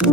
Hello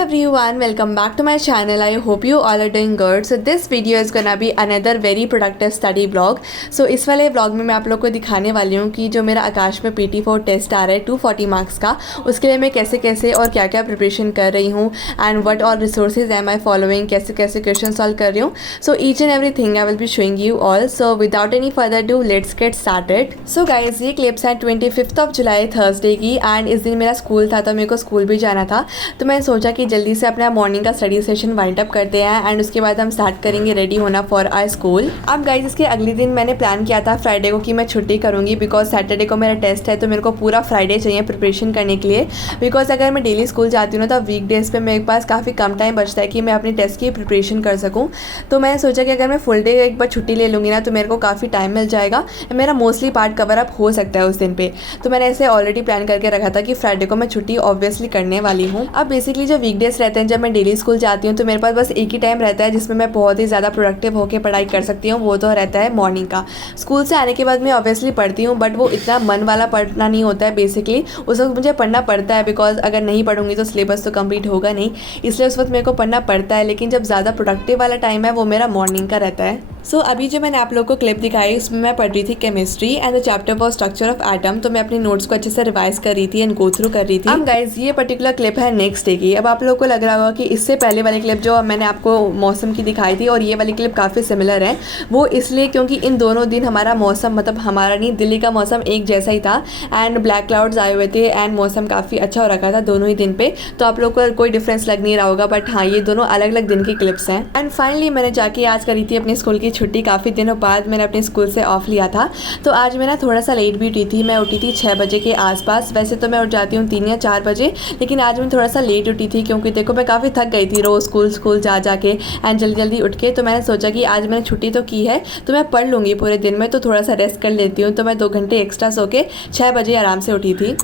everyone, welcome back to my channel. I hope you all are doing good. So this video is gonna be another very productive study vlog. So इस वाले vlog में मैं आप लोग को दिखाने वाली हूँ कि जो मेरा आकाश में PT4 टेस्ट आ रहा है 240 मार्क्स का, उसके लिए मैं कैसे कैसे और क्या क्या प्रिपरेशन कर रही हूँ and what all resources am I following, कैसे कैसे क्वेश्चन सॉल्व कर रही हूँ. So each and every thing I will be showing you all. So without any further ado let's get started. So guys ये clips हैं 25 जुलाई Thursday की and इस दिन मेरा स्कूल था तो मेरे को स्कूल भी जाना था. तो मैंने सोचा कि जल्दी से अपना मॉर्निंग का स्टडी सेशन वाइंड अप करते हैं एंड उसके बाद हम स्टार्ट करेंगे रेडी होना फॉर आवर स्कूल. अब गाइज इसके अगले दिन मैंने प्लान किया था फ्राइडे को कि मैं छुट्टी करूँगी बिकॉज सैटरडे को मेरा टेस्ट है. तो मेरे को पूरा फ्राइडे चाहिए प्रिपरेशन करने के लिए बिकॉज अगर मैं डेली स्कूल जाती हूँ ना तो वीक डेज़ पर मेरे पास काफ़ी कम टाइम बचता है कि मैं अपनी टेस्ट की प्रिपरेशन कर सकूँ. तो मैंने सोचा कि अगर मैं फुल डे एक बार छुट्टी ले लूँगी ना तो मेरे को काफ़ी टाइम मिल जाएगा, मेरा मोस्टली पार्ट कवर अप हो सकता है उस दिन पे. तो मैंने ऐसे ऑलरेडी प्लान करके रखा था कि फ्राइडे को मैं छुट्टी ऑब्वियसली करने वाली हूँ. अब बेसिकली जो वीकडेज रहते हैं जब मैं डेली स्कूल जाती हूँ तो मेरे पास बस एक ही टाइम रहता है जिसमें मैं बहुत ही ज़्यादा प्रोडक्टिव होकर पढ़ाई कर सकती हूँ, वो तो रहता है मॉर्निंग का. स्कूल से आने के बाद मैं ऑब्वियसली पढ़ती हूँ बट वो इतना मन वाला पढ़ना नहीं होता है. बेसिकली उस वक्त मुझे पढ़ना पड़ता है बिकॉज अगर नहीं पढ़ूंगी तो सिलेबस तो कंप्लीट होगा नहीं, इसलिए उस वक्त मेरे को पढ़ना पड़ता है. लेकिन जब ज़्यादा प्रोडक्टिव वाला टाइम है वो मेरा मॉर्निंग का रहता है. सो अभी जो मैंने आप लोग को क्लिप दिखाई उसमें मैं पढ़ रही थी chemistry and the chapter for structure of atom. तो मैं अपने नोट्स को अच्छे से रिवाइज कर रही थी एंड गो थ्रू कर रही थी. अब गाइज ये पर्टिकुलर क्लिप है नेक्स्ट डे की. अब आप लोग को लग रहा होगा कि इससे पहले वाली क्लिप जो मैंने आपको मौसम की दिखाई थी और ये वाली क्लिप काफ़ी सिमिलर है. वो इसलिए क्योंकि इन दोनों दिन हमारा मौसम, मतलब हमारा नहीं, दिल्ली का मौसम एक जैसा ही था एंड ब्लैक क्लाउड्स आए हुए थे एंड मौसम काफ़ी अच्छा हो रखा था दोनों ही दिन पे. तो आप लोग को कोई डिफरेंस लग नहीं रहा होगा बट हाँ ये दोनों अलग अलग दिन की क्लिप्स हैं. एंड फाइनली मैंने जाके आज करी थी अपने स्कूल की छुट्टी. काफ़ी दिनों बाद मैंने अपने स्कूल से ऑफ लिया था. तो आज मैं ना थोड़ा सा लेट भी उठी थी. मैं उठी थी 6 बजे के आसपास. वैसे तो मैं उठ जाती हूँ 3 या 4 बजे, लेकिन आज मैं थोड़ा सा लेट उठी थी क्योंकि देखो मैं काफ़ी थक गई थी रोज़ स्कूल जा के एंड जल्दी जल्दी उठ के. तो मैंने सोचा कि आज मैंने छुट्टी तो की है तो मैं पढ़ लूँगी पूरे दिन में, तो थोड़ा सा रेस्ट कर लेती हूँ. तो मैं 2 घंटे एक्स्ट्रा सो के 6 बजे आराम से उठी थी.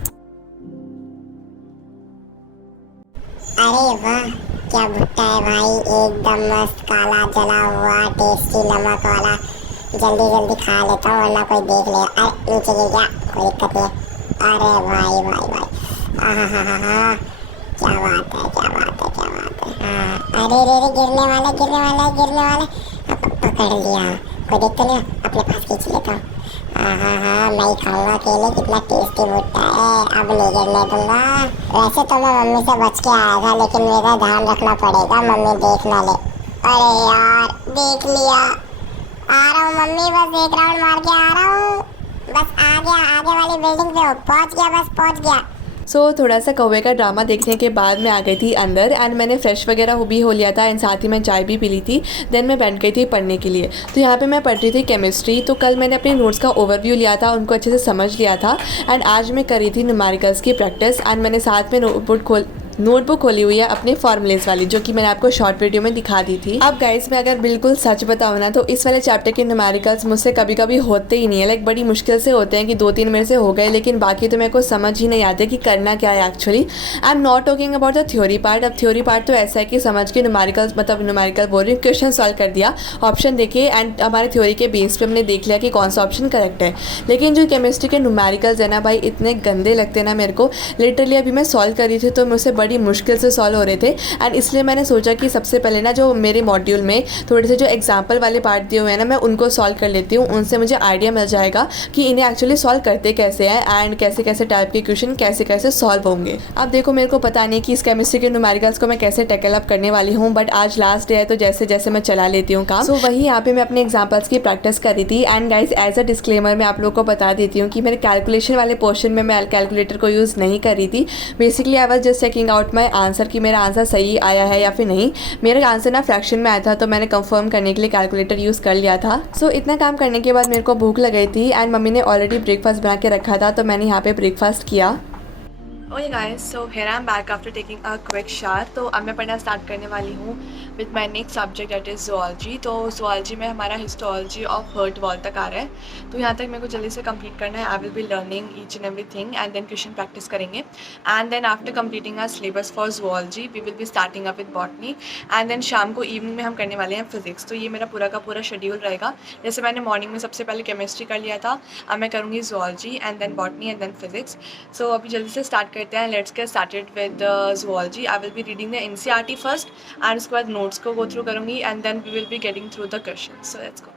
अरे वाह क्या भुट्टा है भाई, एकदम मस्त काला जला हुआ टेस्टी नमक वाला. जल्दी जल्दी खा लेता हूँ वरना कोई देख ले. अरे नीचे गिर गया, कोई दिक्कत नहीं है. अरे भाई भाई भाई, आहा क्या बात है क्या बात है क्या बात है. हाँ अरे रे रे गिरने वाला गिरने वाला गिरने वाला. पकड़ लिया, कोई देख तो नहीं, अपने पास खींच लेता हूँ. हाँ मैं ही खाऊंगा अकेले, कितना टेस्टी भुट्टा है. अब नहीं गिरने दूंगा. वैसे तो मैं मम्मी से बच के आया था लेकिन मेरा ध्यान रखना पड़ेगा मम्मी देख ना ले. अरे यार देख लिया. आ रहा हूँ मम्मी, बस एक राउंड मार के आ रहा हूँ. बस आ गया, आगे वाली बिल्डिंग पे हो, पहुँच गया, बस पहुँच गया. सो थोड़ा सा कौवे का ड्रामा देखने के बाद मैं आ गई थी अंदर एंड मैंने फ्रेश वगैरह भी हो लिया था एंड साथ ही मैं चाय भी पी ली थी. देन मैं बैठ गई थी पढ़ने के लिए. तो यहाँ पे मैं पढ़ रही थी केमिस्ट्री. तो कल मैंने अपने नोट्स का ओवरव्यू लिया था, उनको अच्छे से समझ लिया था एंड आज मैं कर रही थी न्यूमेरिकल्स की प्रैक्टिस एंड मैंने साथ में नोटबुक खोली हुई है अपने फॉर्मूलेस वाली, जो कि मैंने आपको शॉर्ट वीडियो में दिखा दी थी. अब गाइस मैं अगर बिल्कुल सच बताऊँ ना तो इस वाले चैप्टर के न्यूमेरिकल्स मुझसे कभी कभी होते ही नहीं है. लाइक बड़ी मुश्किल से होते हैं कि 2-3 मेरे से हो गए, लेकिन बाकी तो मेरे को समझ ही नहीं आते कि करना क्या है actually. I am not talking about the theory part. अब थ्योरी पार्ट तो ऐसा है कि समझ के न्यूमेरिकल्स, मतलब न्यूमेरिकल बोल रही हूँ, क्वेश्चन सॉल्व कर दिया, ऑप्शन देखे एंड हमारे थ्योरी के बेस पे हमने देख लिया कि कौन सा ऑप्शन करेक्ट है. लेकिन जो केमिस्ट्री के न्यूमेरिकल्स है ना भाई, इतने गंदे लगते हैं ना मेरे को. लिटरली अभी मैं सॉल्व कर रही थी तो मुझसे बड़ी मुश्किल से सॉल्व हो रहे थे एंड इसलिए मैंने सोचा कि सबसे पहले ना जो मेरे मॉड्यूल में थोड़े से जो एग्जाम्पल वाले पार्ट दिए हुए हैं ना मैं उनको सॉल्व कर लेती हूँ. उनसे मुझे आइडिया मिल जाएगा कि इन्हें एक्चुअली सॉल्व करते कैसे हैं एंड कैसे कैसे टाइप के क्वेश्चन कैसे कैसे सॉल्व होंगे. अब देखो मेरे को पता नहीं कि इस केमिस्ट्री के न्यूमेरिकल्स को मैं कैसे टैकल अप करने वाली हूँ, बट आज लास्ट डे है तो जैसे जैसे मैं चला लेती हूँ काम. सो वही यहाँ पे मैं अपने एग्जाम्पल्स की प्रैक्टिस कर रही थी. And guys as a disclaimer मैं आप लोग को बता देती हूँ कि मेरे कैलकुलेशन वाले पोर्शन में मैं कैलकुलेटर को यूज़ नहीं कर रही थी. Basically I was just checking out my answer कि मेरा आंसर सही आया है या फिर नहीं. मेरा आंसर ना फ्रैक्शन में आया था तो मैंने कंफर्म करने के लिए कैलकुलेटर यूज़ कर लिया था. सो इतना काम करने के बाद मेरे को भूख लग गई थी एंड मम्मी ने ऑलरेडी ब्रेकफास्ट बना के रखा था तो मैंने यहाँ पे ब्रेकफास्ट किया. Okay guys, so here I am back after taking a quick shower. तो अब मैं पढ़ना स्टार्ट करने वाली हूँ with my next subject that is zoology. तो ज़ूलॉजी में हमारा हिस्टोलॉजी ऑफ हर्ट वॉल तक आ रहा है। तो यहाँ तक मेरे को जल्दी से कंप्लीट करना है। I will be learning each and everything and then question practice करेंगे। And then after completing our syllabus for zoology we will be starting up with botany. And then शाम को इवनिंग में हम करने वाले हैं फिजिक्स। तो ये मेरा पूरा का पूरा शेड्यूल रहेगा। जैसे मैंने मॉर्निंग में सबसे पहले केमिस्ट्री कर लिया था, अब मैं करूँगी zoology and then botany and then physics. So अभी जल्दी से स्टार्ट करते हैं। Let's get started with zoology. I will be reading the NCERT first and उसके बाद नोट्स को go through करूँगी and then we will be getting through the questions. So let's go.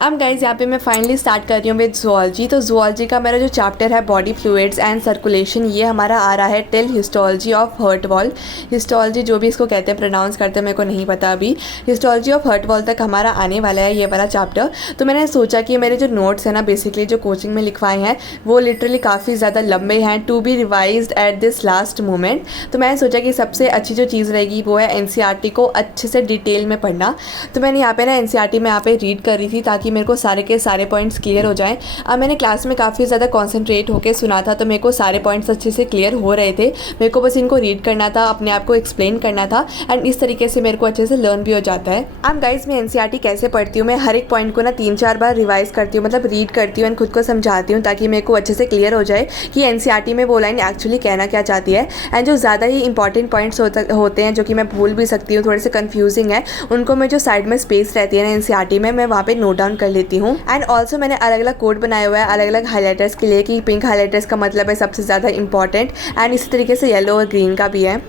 अब गाइज यहाँ पे मैं फाइनली स्टार्ट कर रही हूँ विद ज़ूलॉजी। तो ज़ूलॉजी का मेरा जो चैप्टर है बॉडी फ्लूइड्स एंड सर्कुलेशन, ये हमारा आ रहा है till histology of heart wall. Histology जो भी इसको कहते हैं, प्रोनाउंस करते हैं, मेरे को नहीं पता अभी। हिस्टोलॉजी ऑफ हर्ट वॉल तक हमारा आने वाला है ये वाला चैप्टर। तो मैंने सोचा कि मेरे जो नोट्स हैं ना, बेसिकली जो कोचिंग में लिखवाए हैं, वो लिटरली काफ़ी ज़्यादा लंबे हैं to be revised at this last moment. तो मैंने सोचा कि सबसे अच्छी जो चीज़ रहेगी वो है NCERT को अच्छे से डिटेल में पढ़ना। तो मैंने यहाँ पे ना NCERT में यहाँ पे रीड कर रही थी ताकि मेरे को सारे के सारे पॉइंट्स क्लियर हो जाएं। अब मैंने क्लास में काफ़ी ज़्यादा कॉन्सेंट्रेट होकर सुना था, तो मेरे को सारे पॉइंट्स अच्छे से क्लियर हो रहे थे। मेरे को बस इनको रीड करना था, अपने आप को एक्सप्लेन करना था एंड इस तरीके से मेरे को अच्छे से लर्न भी हो जाता है। अब गाइज मैं NCERT कैसे पढ़ती हूँ, मैं हर एक पॉइंट को ना 3-4 बार रिवाइज करती हूँ, मतलब रीड करती हूँ एंड खुद को समझाती हूँ ताकि मेरे को अच्छे से क्लियर हो जाए कि NCERT में वो लाइन एक्चुअली कहना क्या चाहती है। एंड जो ज़्यादा ही इंपॉर्टेंट पॉइंट्स होते हैं जो कि मैं भूल भी सकती हूँ, थोड़े से कन्फ्यूजिंग है, उनको मैं जो साइड में स्पेस रहती है ना NCERT में, मैं वहाँ पे नोट डाउन कर लेती हूँ। एंड ऑल्सो मैंने अलग अलग कोड बनाया हुआ है अलग अलग हाईलाइटर्स के लिए कि पिंक हाईलाइटर्स का मतलब है सबसे ज़्यादा इंपॉर्टेंट एंड इसी तरीके से येलो और ग्रीन का भी है।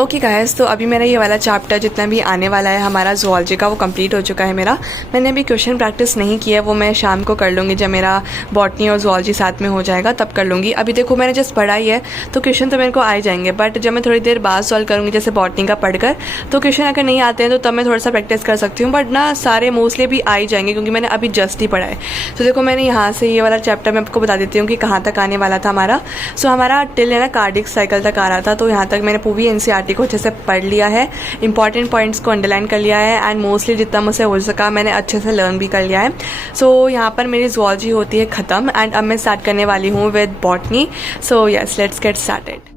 ओके गाइस, तो अभी मेरा ये वाला चैप्टर जितना भी आने वाला है हमारा ज़ूलॉजी का, वो कंप्लीट हो चुका है मेरा। मैंने अभी क्वेश्चन प्रैक्टिस नहीं किया, वो मैं शाम को कर लूँगी जब मेरा बॉटनी और ज़ूलॉजी साथ में हो जाएगा, तब कर लूँगी। अभी देखो मैंने जस्ट पढ़ाई है तो क्वेश्चन तो मेरे को आ ही जाएंगे, बट जब मैं थोड़ी देर बाद सॉल्व करूँगी जैसे बॉटनी का पढ़कर, तो क्वेश्चन अगर नहीं आते हैं तो तब मैं थोड़ा सा प्रैक्टिस कर सकती हूँ, बट ना सारे मोस्टली भी आ ही जाएंगे क्योंकि मैंने अभी जस्ट ही पढ़ा है। तो देखो मैंने यहाँ से ये वाला चैप्टर मैं आपको बता देती हूँ कि कहाँ तक आने वाला था हमारा। सो हमारा टिल है ना कार्डिक साइकिल तक आ रहा था। तो यहाँ तक मैंने पूरी NCERT को अच्छे से पढ़ लिया है, इंपॉर्टेंट पॉइंट्स को अंडरलाइन कर लिया है एंड मोस्टली जितना मुझसे हो सका मैंने अच्छे से लर्न भी कर लिया है। सो यहाँ पर मेरी ज़ूलॉजी होती है ख़त्म एंड अब मैं स्टार्ट करने वाली हूँ with botany. So yes, let's get started.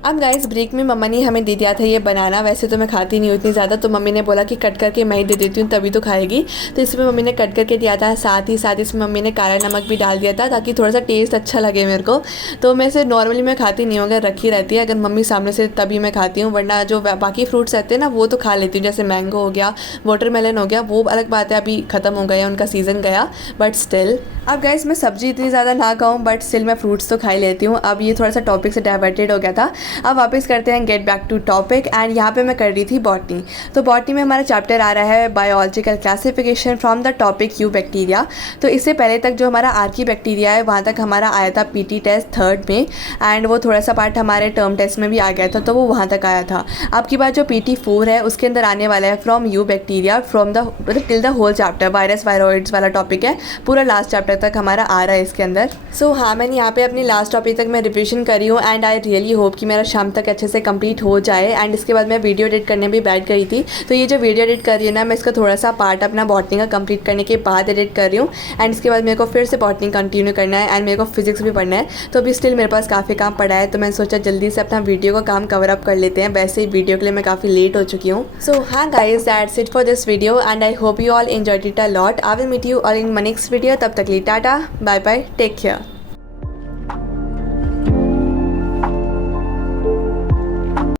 अब गाइस ब्रेक में मम्मा ने हमें दे दिया था ये बनाना। वैसे तो मैं खाती नहीं हूँ इतनी ज़्यादा, तो मम्मी ने बोला कि कट करके मैं ही दे देती हूँ तभी तो खाएगी, तो इसमें मम्मी ने कट करके दिया था। साथ ही इसमें मम्मी ने काला नमक भी डाल दिया था ताकि थोड़ा सा टेस्ट अच्छा लगे मेरे को। तो मैं से नॉर्मली मैं खाती नहीं हूँ, अगर रखी रहती है अगर मम्मी सामने से तभी मैं खाती हूँ, वरना जो बाकी फ्रूट्स रहते हैं ना वो तो खा लेती हूँ, जैसे मैंगो हो गया, वाटरमेलन हो गया, वो अलग बात है, अभी ख़त्म हो गया उनका सीज़न गया, बट स्टिल। अब गाइस मैं सब्जी इतनी ज़्यादा ना खाऊँ बट स्टिल मैं फ्रूट्स तो खा ही लेती हूँ। अब ये थोड़ा सा टॉपिक से डाइवर्टेड हो गया था, अब वापस करते हैं get back to topic. And यहाँ पे मैं कर रही थी बॉटनी। तो बॉटनी में हमारा चैप्टर आ रहा है biological classification from the topic you bacteria. तो इससे पहले तक जो हमारा आर्की बैक्टीरिया है वहाँ तक हमारा आया था PT टेस्ट 3rd में, एंड वो थोड़ा सा पार्ट हमारे टर्म टेस्ट में भी आ गया था, तो वो वहाँ तक आया था। अब की बात जो PT 4 है उसके अंदर आने वाला है from you bacteria from the मतलब till the whole chapter, virus viroids वाला टॉपिक है, पूरा लास्ट चैप्टर तक हमारा आ रहा है इसके अंदर। सो हाँ, मैंने यहाँ पे अपनी लास्ट टॉपिक तक मैं रिविजन करी हूँ एंड आई रियली होप कि मेरा शाम तक अच्छे से कंप्लीट हो जाए। एंड इसके बाद मैं वीडियो एडिट करने भी बैठ गई थी, तो ये जो वीडियो एडिट कर रही हूँ ना, मैं इसका थोड़ा सा पार्ट अपना बॉटनी का कंप्लीट करने के बाद एडिट कर रही हूँ। एंड इसके बाद मेरे को फिर से बॉटनी कंटिन्यू करना है एंड मेरे को फिजिक्स भी पढ़ना है, तो अभी स्टिल मेरे पास काफ़ी काम पड़ा है। तो मैंने सोचा जल्दी से अपना वीडियो का काम कवर अप कर लेते हैं, वैसे ही वीडियो के लिए मैं काफ़ी लेट हो चुकी हूँ। सो हाँ guys, that's it for this video and I hope you all enjoyed it a lot. I will meet you all in my next video. तब तक लिए tata, bye bye, take care.